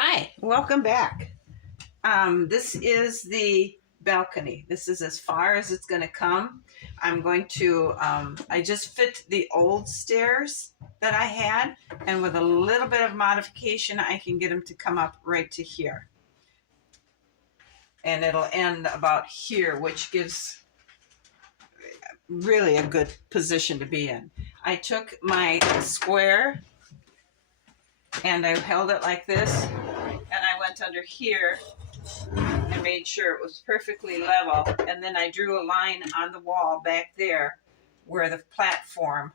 Hi, welcome back. This is the balcony. This is as far as it's going to come. I'm going to, I just fit the old stairs that I had, and with a little bit of modification, I can get them to come up right to here. And it'll end about here, which gives really a good position to be in. I took my square and I held it like this, and I went under here and made sure it was perfectly level, and then I drew a line on the wall back there where the platform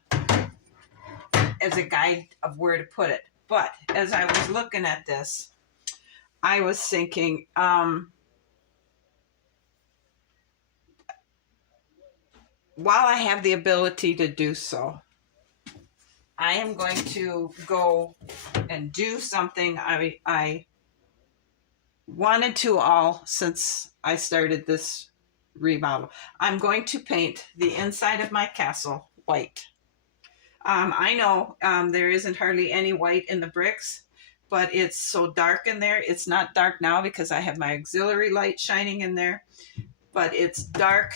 as a guide of where to put it. But as I was looking at this, I was thinking, while I have the ability to do so, I am going to go and do something I wanted to all since I started this remodel. I'm going to paint the inside of my castle white. I know there isn't hardly any white in the bricks, but it's so dark in there. It's not dark now because I have my auxiliary light shining in there, but it's dark.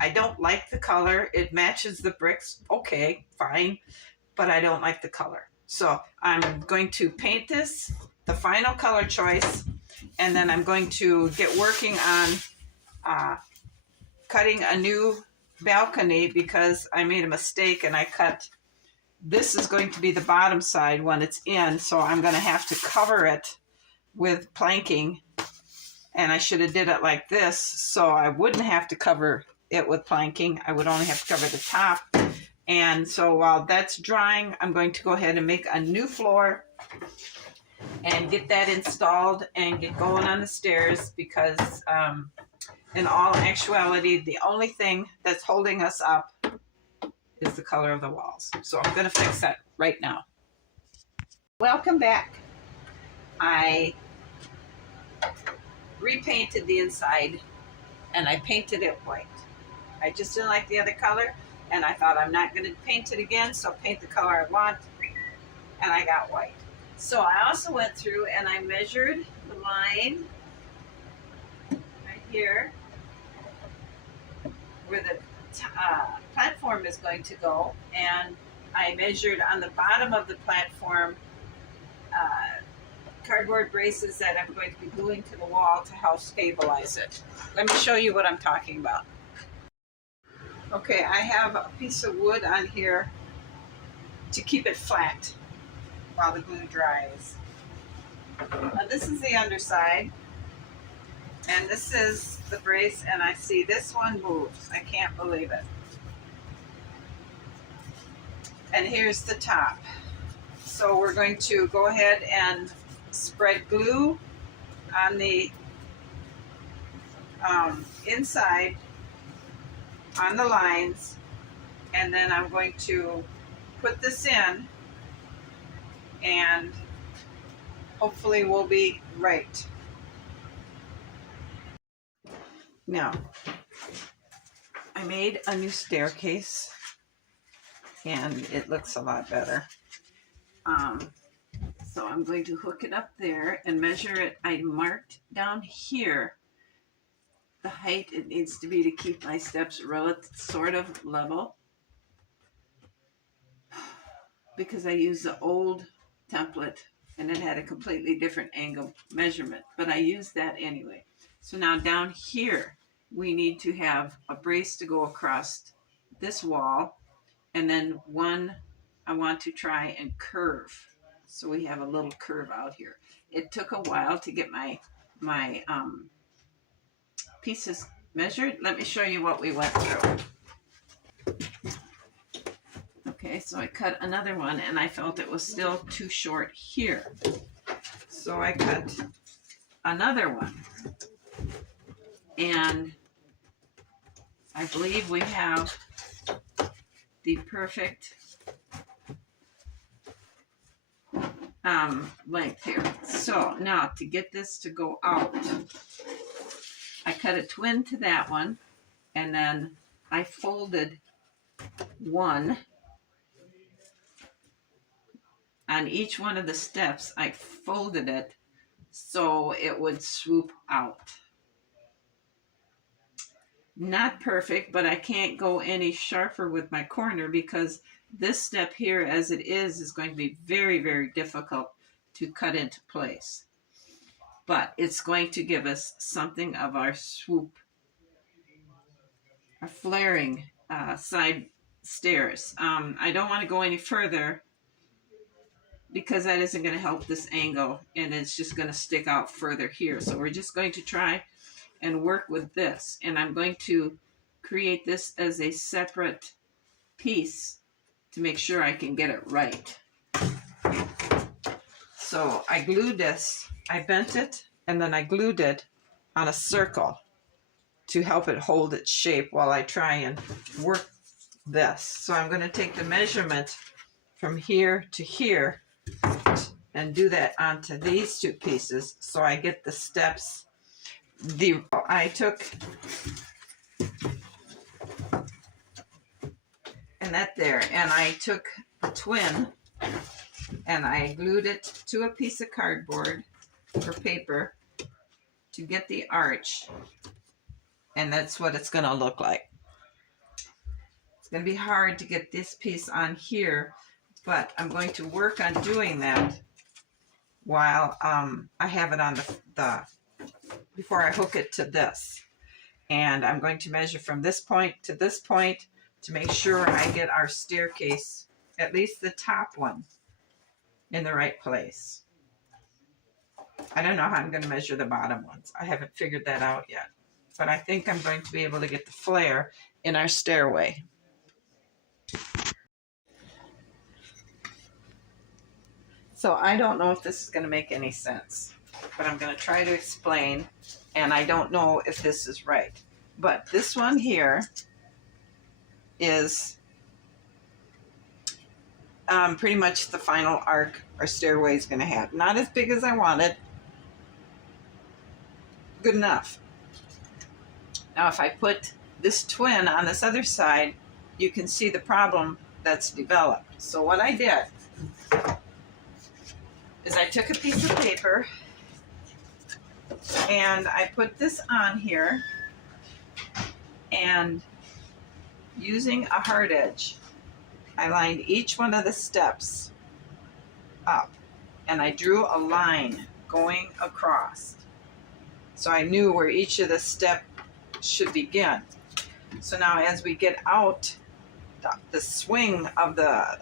I don't like the color. It matches the bricks. Okay, fine, but I don't like the color. So I'm going to paint this, the final color choice, and then I'm going to get working on cutting a new balcony because I made a mistake and I cut, this is going to be the bottom side when it's in, so I'm going to have to cover it with planking, and I should have did it like this so I wouldn't have to cover it with planking. I would only have to cover the top. And so while that's drying, I'm going to go ahead and make a new floor and get that installed and get going on the stairs because in all actuality, the only thing that's holding us up is the color of the walls. So I'm going to fix that right now. Welcome back. I repainted the inside and I painted it white. I just didn't like the other color, and I thought I'm not going to paint it again, so paint the color I want, and I got white. So I also went through and I measured the line right here where the platform is going to go, and I measured on the bottom of the platform cardboard braces that I'm going to be gluing to the wall to help stabilize it. Let me show you what I'm talking about. Okay, I have a piece of wood on here to keep it flat while the glue dries. Now this is the underside, and this is the brace, and I see this one moves. I can't believe it. And here's the top. So we're going to go ahead and spread glue on the inside on the lines, and then I'm going to put this in and hopefully we'll be right. Now, I made a new staircase and it looks a lot better. So I'm going to hook it up there and measure it. I marked down here the height it needs to be to keep my steps sort of level, because I used the old template and it had a completely different angle measurement, but I used that anyway. So now down here we need to have a brace to go across this wall, and then one I want to try and curve, so we have a little curve out here. It took a while to get my pieces measured. Let me show you what we went through. Okay, so I cut another one and I felt it was still too short here. So I cut another one. And I believe we have the perfect length here. So now to get this to go out, I cut a twin to that one, and then I folded one on each one of the steps, I folded it so it would swoop out. Not perfect, but I can't go any sharper with my corner because this step here, as it is going to be very, very difficult to cut into place. But it's going to give us something of our swoop, our flaring side stairs. I don't want to go any further because that isn't going to help this angle, and it's just going to stick out further here. So we're just going to try and work with this, and I'm going to create this as a separate piece to make sure I can get it right. So I glued this, I bent it, and then I glued it on a circle to help it hold its shape while I try and work this. So I'm going to take the measurement from here to here and do that onto these two pieces so I get the steps. I took and that there, and I took a twin and I glued it to a piece of cardboard or paper to get the arch, and that's what it's going to look like. It's going to be hard to get this piece on here, but I'm going to work on doing that while I have it on the before I hook it to this. And I'm going to measure from this point to this point to make sure I get our staircase, at least the top one, in the right place. I don't know how I'm going to measure the bottom ones. I haven't figured that out yet. But I think I'm going to be able to get the flare in our stairway. So I don't know if this is going to make any sense, but I'm going to try to explain, and I don't know if this is right. But this one here is pretty much the final arc our stairway is going to have. Not as big as I wanted. Good enough. Now if I put this twin on this other side, you can see the problem that's developed. So what I did is I took a piece of paper and I put this on here, and using a hard edge, I lined each one of the steps up and I drew a line going across. So I knew where each of the steps should begin. So now as we get out the swing of the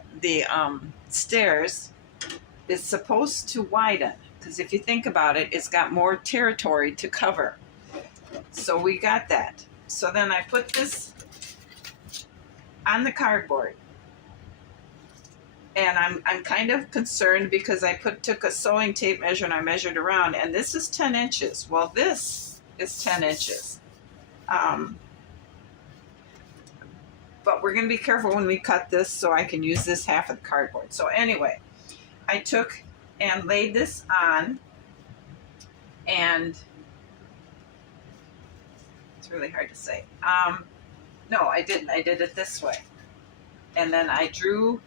stairs, is supposed to widen, because if you think about it, it's got more territory to cover. So we got that. So then I put this on the cardboard, and I'm kind of concerned because I took a sewing tape measure and I measured around, and this is 10 inches. Well, this is 10 inches. But we're going to be careful when we cut this so I can use this half of the cardboard. So anyway, I took and laid this on, and it's really hard to say. No, I didn't. I did it this way. And then I drew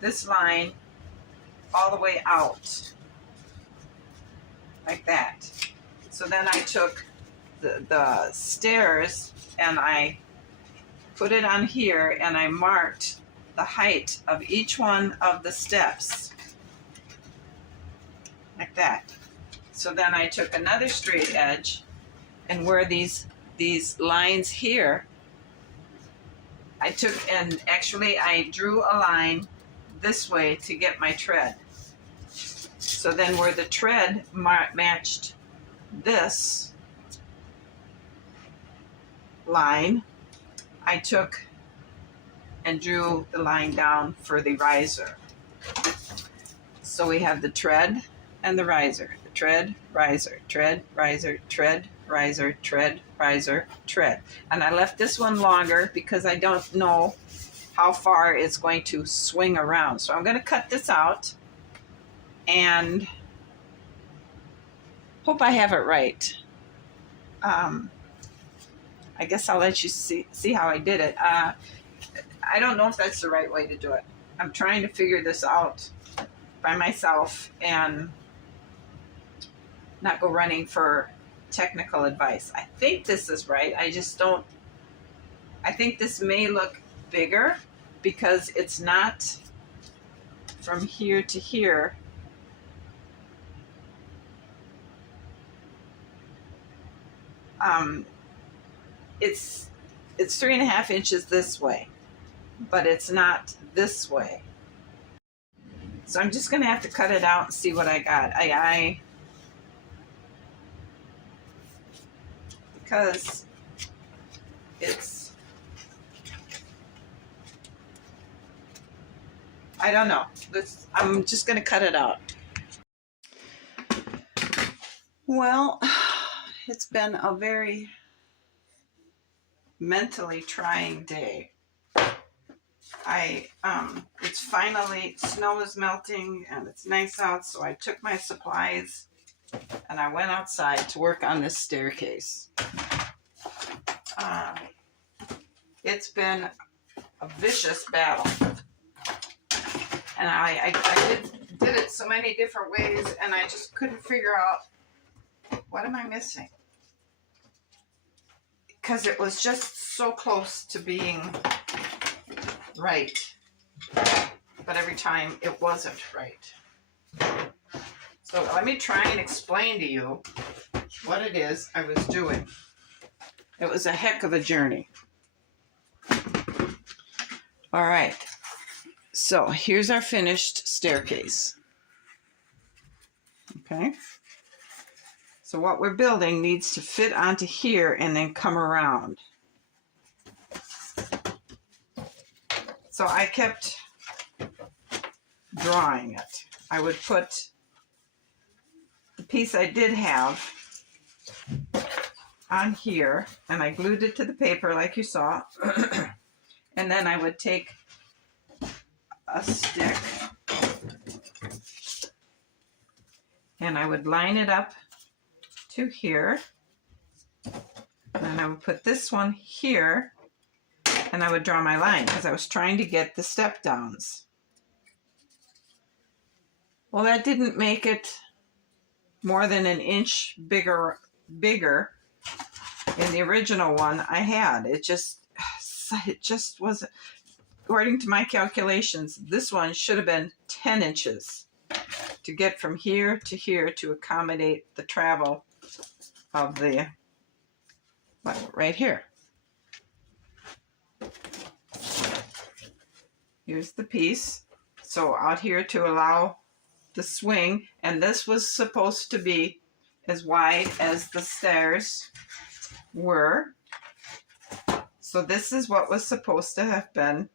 this line all the way out, like that. So then I took the stairs and I put it on here, and I marked the height of each one of the steps, like that. So then I took another straight edge, and where these lines here, I took, and actually I drew a line this way to get my tread. So then where the tread matched this line, I took and drew the line down for the riser. So we have the tread and the riser. The tread, riser, tread, riser, tread, riser, tread, riser, tread. And I left this one longer because I don't know how far it's going to swing around. So I'm going to cut this out and hope I have it right. I guess I'll let you see how I did it. I don't know if that's the right way to do it. I'm trying to figure this out by myself and not go running for technical advice. I think this is right. I just don't, I think this may look bigger because it's not from here to here. It's 3.5 inches this way, but it's not this way. So I'm just gonna have to cut it out and see what I got. Because it's, I don't know. I'm just gonna cut it out. Well, it's been a very mentally trying day. It's finally, snow is melting and it's nice out, so I took my supplies and I went outside to work on this staircase. It's been a vicious battle, and I did it so many different ways, and I just couldn't figure out, what am I missing? Because it was just so close to being right, but every time it wasn't right. So let me try and explain to you what it is I was doing. It was a heck of a journey. All right, so here's our finished staircase. Okay, so what we're building needs to fit onto here and then come around. So I kept drawing it. I would put the piece I did have on here, and I glued it to the paper like you saw. And then I would take a stick and I would line it up to here. And then I would put this one here, and I would draw my line because I was trying to get the step downs. Well, that didn't make it more than an inch bigger in the original one I had. It just wasn't, according to my calculations, this one should have been 10 inches to get from here to here to accommodate the travel of the, well, right here. Here's the piece. So out here to allow the swing, and this was supposed to be as wide as the stairs were. So this is what was supposed to have been.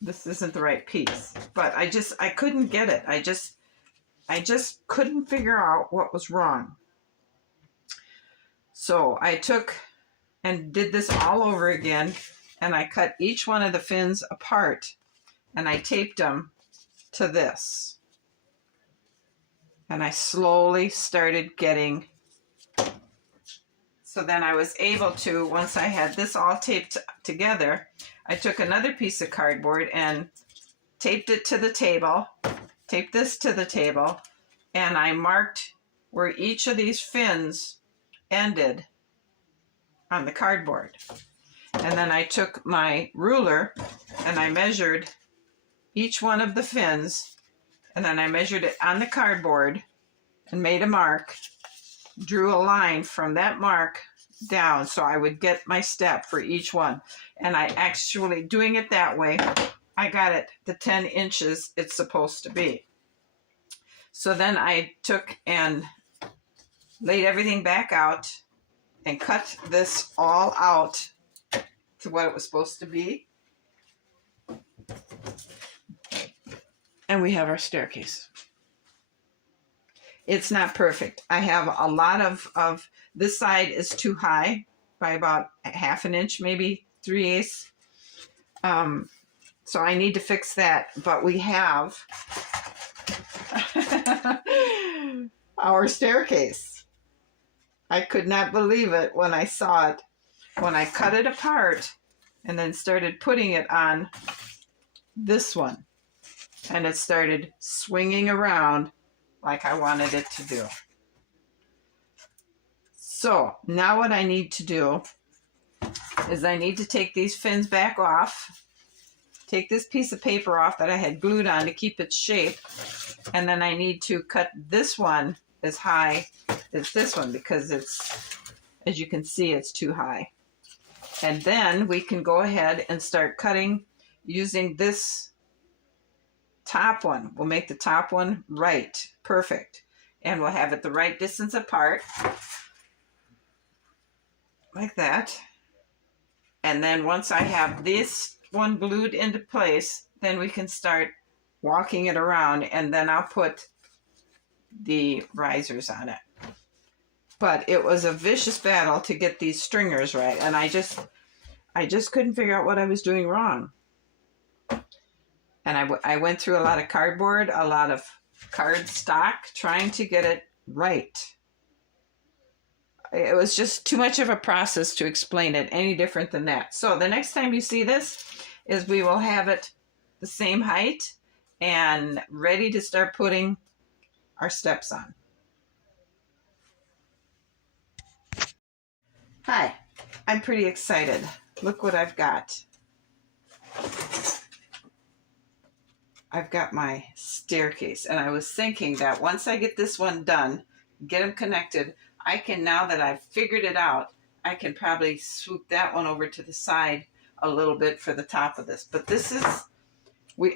This isn't the right piece, but I couldn't get it. I just couldn't figure out what was wrong. So I took and did this all over again, and I cut each one of the fins apart and I taped them to this. And I slowly started getting, so then I was able to, once I had this all taped together, I took another piece of cardboard and taped it to the table, taped this to the table, and I marked where each of these fins ended on the cardboard. And then I took my ruler and I measured each one of the fins, and then I measured it on the cardboard and made a mark, drew a line from that mark down so I would get my step for each one. And I actually, doing it that way, I got it the 10 inches it's supposed to be. So then I took and laid everything back out and cut this all out to what it was supposed to be. And we have our staircase. It's not perfect. I have a lot of this side is too high by about 1/2 inch, maybe 3/8. So I need to fix that. But we have our staircase. I could not believe it when I saw it. When I cut it apart and then started putting it on this one, and it started swinging around like I wanted it to do. So now what I need to do is I need to take these fins back off, take this piece of paper off that I had glued on to keep its shape, and then I need to cut this one as high as this one because it's, as you can see, it's too high. And then we can go ahead and start cutting using this top one. We'll make the top one right, perfect. And we'll have it the right distance apart, like that. And then once I have this one glued into place, then we can start walking it around, and then I'll put the risers on it. But it was a vicious battle to get these stringers right, and I just couldn't figure out what I was doing wrong. And I went through a lot of cardboard, a lot of card stock, trying to get it right. It was just too much of a process to explain it any different than that. So the next time you see this is we will have it the same height and ready to start putting our steps on. Hi, I'm pretty excited. Look what I've got. I've got my staircase, and I was thinking that once I get this one done, get them connected, I can, now that I've figured it out, I can probably swoop that one over to the side a little bit for the top of this. But this is,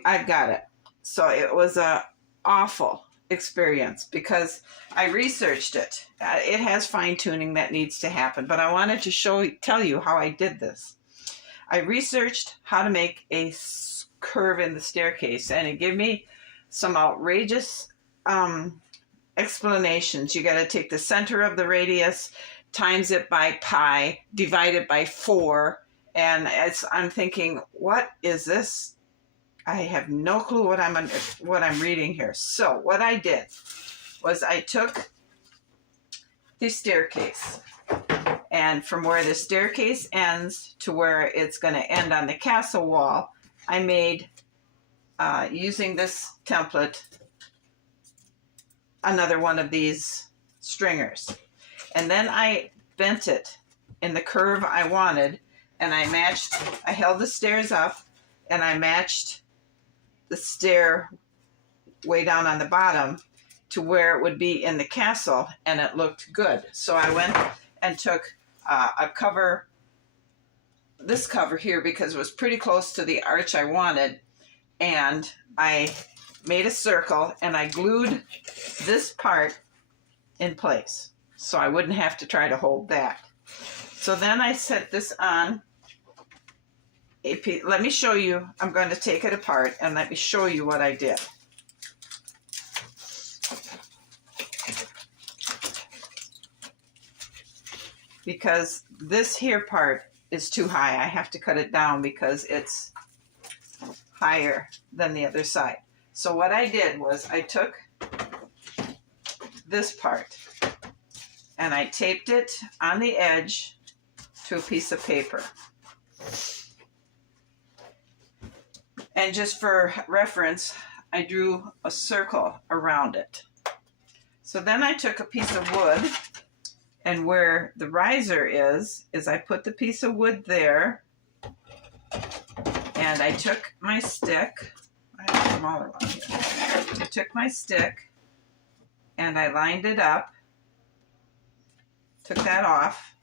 I've got it. So it was a awful experience because I researched it. It has fine tuning that needs to happen, but I wanted to tell you how I did this. I researched how to make a curve in the staircase, and it gave me some outrageous explanations. You got to take the center of the radius, times it by pi, divide it by 4, and I'm thinking, what is this? I have no clue what I'm reading here. So what I did was I took the staircase, and from where the staircase ends to where it's going to end on the castle wall, I made, using this template, another one of these stringers. And then I bent it in the curve I wanted, and I held the stairs up, and I matched the stair way down on the bottom to where it would be in the castle, and it looked good. So I went and took a cover, this cover here, because it was pretty close to the arch I wanted, and I made a circle, and I glued this part in place so I wouldn't have to try to hold that. So then I set this on a piece. Let me show you. I'm going to take it apart and let me show you what I did. Because this here part is too high. I have to cut it down because it's higher than the other side. So what I did was I took this part and I taped it on the edge to a piece of paper. And just for reference, I drew a circle around it. So then I took a piece of wood, and where the riser is I put the piece of wood there, and I took my stick. I have a smaller one here. I took my stick and I lined it up, took that off,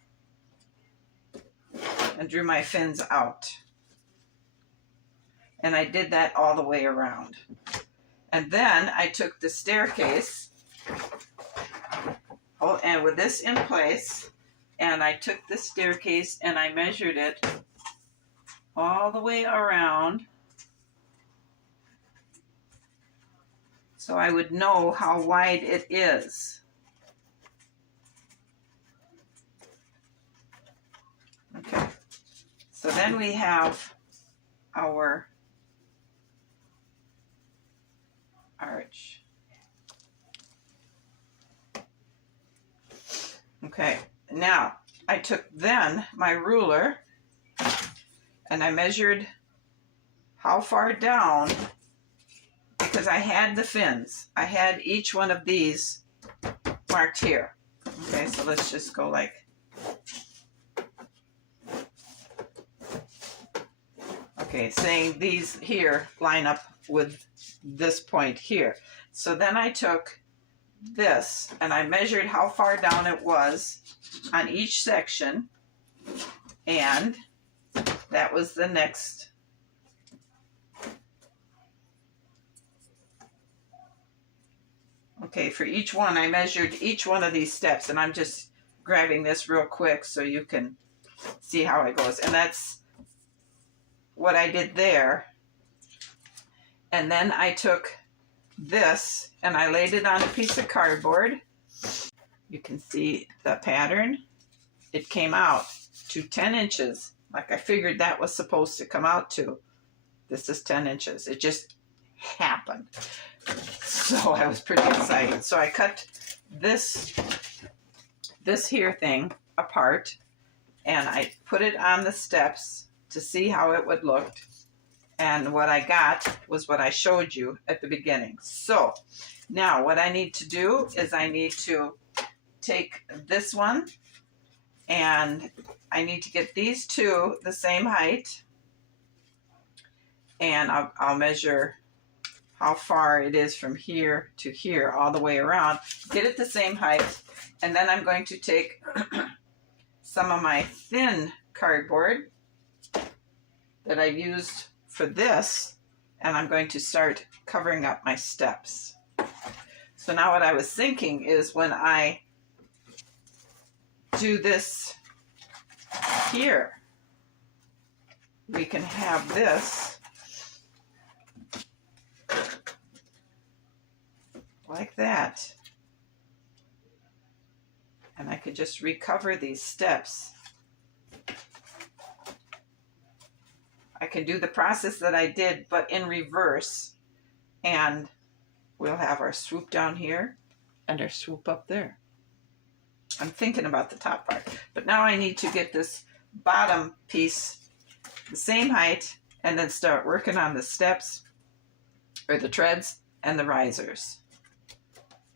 and drew my fins out. And I did that all the way around. And then I took the staircase, and with this in place, and I took the staircase and I measured it all the way around so I would know how wide it is. Okay, so then we have our arch. Okay, now I took then my ruler and I measured how far down, because I had the fins. I had each one of these marked here. Okay, so let's just go like, okay, saying these here line up with this point here. So then I took this and I measured how far down it was on each section, and that was the next. Okay, for each one I measured each one of these steps, and I'm just grabbing this real quick so you can see how it goes. And that's what I did there. And then I took this and I laid it on a piece of cardboard. You can see the pattern. It came out to 10 inches, like I figured that was supposed to come out to. This is 10 inches. It just happened. So I was pretty excited. So I cut this here thing apart and I put it on the steps to see how it would look. And what I got was what I showed you at the beginning. So now what I need to do is I need to take this one and I need to get these two the same height. And I'll measure how far it is from here to here all the way around. Get it the same height. And then I'm going to take some of my thin cardboard that I used for this, and I'm going to start covering up my steps. So now what I was thinking is when I do this here, we can have this like that. And I could just recover these steps. I can do the process that I did, but in reverse. And we'll have our swoop down here and our swoop up there. I'm thinking about the top part. But now I need to get this bottom piece the same height and then start working on the steps or the treads and the risers.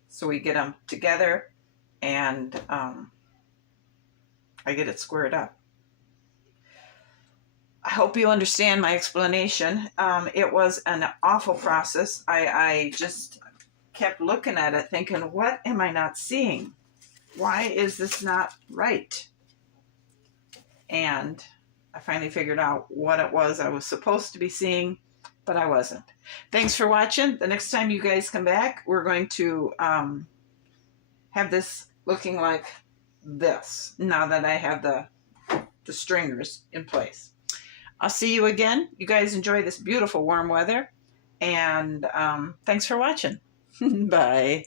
So we get them together and I get it squared up. I hope you understand my explanation. It was an awful process. I just kept looking at it thinking, what am I not seeing? Why is this not right? And I finally figured out what it was I was supposed to be seeing, but I wasn't. Thanks for watching. The next time you guys come back, we're going to have this looking like this, now that I have the stringers in place. I'll see you again. You guys enjoy this beautiful warm weather. And thanks for watching. Bye.